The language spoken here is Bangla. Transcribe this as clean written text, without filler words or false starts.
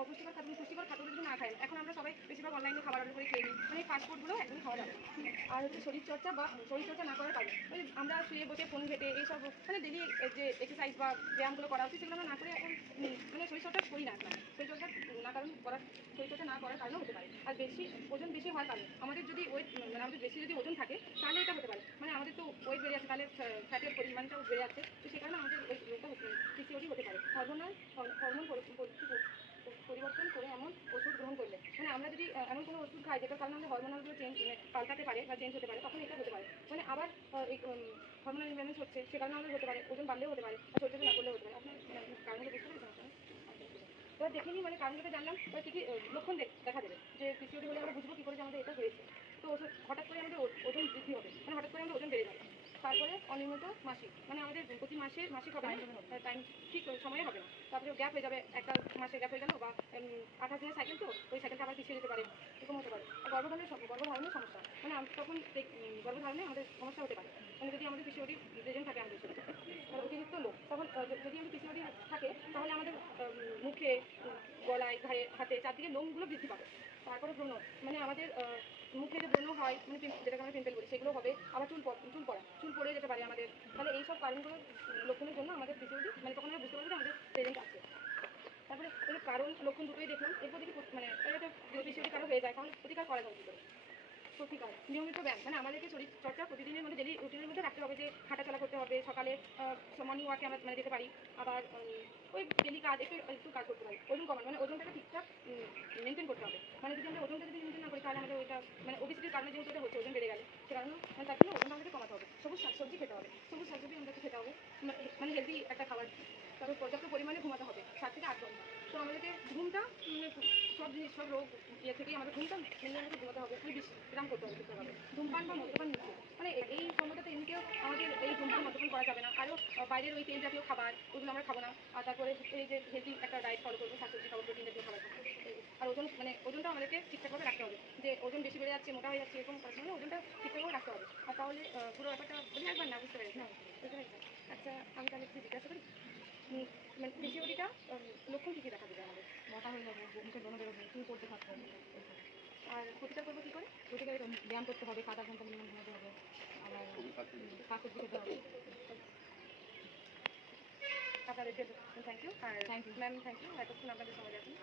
অপুষ্টিকর খাদ্য পুষ্টিকর খাদ্যগুলো যদি না খাই, এখন আমরা সবাই বেশিরভাগ অনলাইনে খাবার অর্ডার করে খেয়ে নিই, মানে ফাস্টফুডগুলো একদমই খাওয়া যাবে না। আর হচ্ছে শরীরচর্চা না করার কারণে ওই আমরা শুয়ে বসে ফোন ঘেটে এইসব মানে ডেলি যে এক্সারসাইজ বা ব্যায়ামগুলো করা উচিত সেগুলো আমরা না করে এখন মানে শরীরচর্চা করি না এখন। শরীরচর্চা না করার কারণেও হতে পারে। আর ওজন বেশি হওয়ার কারণে আমাদের যদি মানে আমাদের বেশি যদি ওজন থাকে তাহলে এটা হতে পারে, মানে আমাদের তো ওয়েট বেড়ে যাচ্ছে, তাহলে ফ্যাটের পরিমাণটাও বেড়ে যাচ্ছে, তো সেই কারণে আমাদের ওই রোগটা পিসিওডি হতে পারে। হরমোন পরিবর্তন করে এমন ওষুধ গ্রহণ করলে, মানে আমরা যদি এমন কোনো ওষুধ খাই যেটার কারণে আমাদের হরমোনালগুলো পাল্টাতে পারে বা চেঞ্জ হতে পারে, তখন এটা হতে পারে। মানে আবার এই হরমোনাল ইমব্যালেন্স হচ্ছে, সে কারণে আমাদের হতে পারে, ওজন বাড়লেও হতে পারে, আর শরীরচর্চা না করলেও হতে পারে। আপনার কারণগুলো বুঝতে পেরেছেন? এবার দেখে নিই, মানে কারণগুলো জানলাম, এবার কী কী লক্ষণ দেখা দেবে যে পিসিওডি হলে আমরা বুঝবো কী করে যে আমাদের এটা হয়েছে। তো হঠাৎ করে আমাদের ওজন বৃদ্ধি হবে, মানে হঠাৎ করে আমাদের ওজন বেড়ে যাবে। তারপরে অনিয়মিত মাসিক, মানে আমাদের প্রতি মাসে মাসিক হবে না, টাইম ঠিক সময়ে হবে না। তারপরে গ্যাপ হয়ে যাবে, একটা মাসে গ্যাপ হয়ে গেল, বা 28 দিনের সাইকেল, তো ওই সাইকেলটা আবার পিছিয়ে যেতে পারে, এরকম হতে পারে। আর গর্ভধারণের সমস্যা, মানে তখন গর্ভধারণে আমাদের সমস্যা হতে পারে, মানে যদি আমাদের পিসিওডি প্রেজেন্ট থাকে আমাদের শরীরে, মানে অতিরিক্ত লোক, তখন যদি আমাদের পিসিওডি থাকে তাহলে আমাদের মুখে, গলায়, ঘাড়ে, হাতে চারদিকে লোমগুলো বৃদ্ধি পাবে। তারপরে ব্রণ, মানে আমাদের মুখে যে ব্রণ হয়, মানে যেটাকে আমরা পিম্পল বলি, সেগুলো হবে। আবার চুল পড়ে যেতে পারে আমাদের। তাহলে এইসব কারণগুলোর লক্ষণের জন্য আমাদের পিসিওডি, মানে তখন আমরা বুঝতে পারবো যে আমাদের প্রেজেন্ট আছে। তারপরে এই কারণ লক্ষণ দুটোই দেখলাম, এরপর দেখি মানে এটা যদি পিসিওডি কারো হয়ে যায় তাহলে প্রতিকার করা যায় কী করে। প্রতিকার নিয়মিত ব্যায়াম, মানে আমাদেরকে শরীরচর্চা প্রতিদিনের মধ্যে ডেলি রুটিনের মধ্যে রাখতে হবে, যে হাঁটাচলা করতে হবে, সকালে মর্নিং ওয়াকে আমরা মানে যেতে পারি। আবার ওই ডেলি কাজ একটু কাজ করতে পারি। ওজন কমানো, মানে ওজনটাকে ঠিকঠাক মেনটেন করতে হবে। মানে যদি আমরা ওজনটা যদি মেনটেন না করি তাহলে আমাদের ওইটা মানে ওবেসিটির কারণে যেহেতু এটা হচ্ছে, ওজন বেড়ে গেলে, সে কারণে মানে তার জন্য ওজনটা আমাদেরকে কমাতে হবে। সবুজ শাকসবজি খেতে হবে, সবুজ শাকসবজি আমাদেরকে খেতে হবে, মানে হেলদি একটা খাবার। তারপর পর্যাপ্ত পরিমাণে ঘুমাতে হবে, 7 থেকে 8 ঘন্টা। তো আমাদেরকে ঘুমটা সব রোগ থেকেই আমাদের ঘুমটা মেনলি আমাদের ঘুমাতে হবে, মানে বিশ্রাম করতে হবে ঠিকঠাকভাবে। ধূমপান বা মদ্যপান নিষেধ, মানে এই সময়টা তো এমনিতেও আমাদের এই ধূমপান মদ্যপান করা যাবে না। আরও বাইরের ওই তেল জাতীয় খাবার ওগুলো আমরা খাবো না। আর তারপরে এই যে হেলদি একটা ডায়েট ফলো করবো, শাকসবজি খাবো, প্রোটিন জাতীয় খাবার খাবো। আর ওজনটা আমাদেরকে ঠিকঠাকভাবে রাখতে হবে, যে ওজন বেশি বেড়ে যাচ্ছে, মোটা হয়ে যাচ্ছে, এরকম করার জন্য ওজনটা ঠিকঠাকভাবে রাখতে হবে। আর তাহলে পুরো ব্যাপারটা বলি একবার, না বুঝতে পেরেছি? বুঝতে পেরেছি। আচ্ছা, আমি তাহলে একটু জিজ্ঞাসা করি, মানে পিসিওডিটা লক্ষণ কী কী দেখা দেবে আমাদের? মোটা হয়ে যাবো, মুখে ব্রণ বেরোবে, চুল পড়তে থাকতে হবে। আর প্রতিকার করবো কী করে? প্রতিকারে ব্যায়াম করতে হবে, 7-8 ঘন্টা মিনিমাম ঘুমাতে হবে, আবার শাকসবজি খেতে হবে। আপনাদেরকে থ্যাংক ইউ। আর thank you ma'am, thank you এতক্ষণ আপনাদের সময় দেওয়ার জন্য।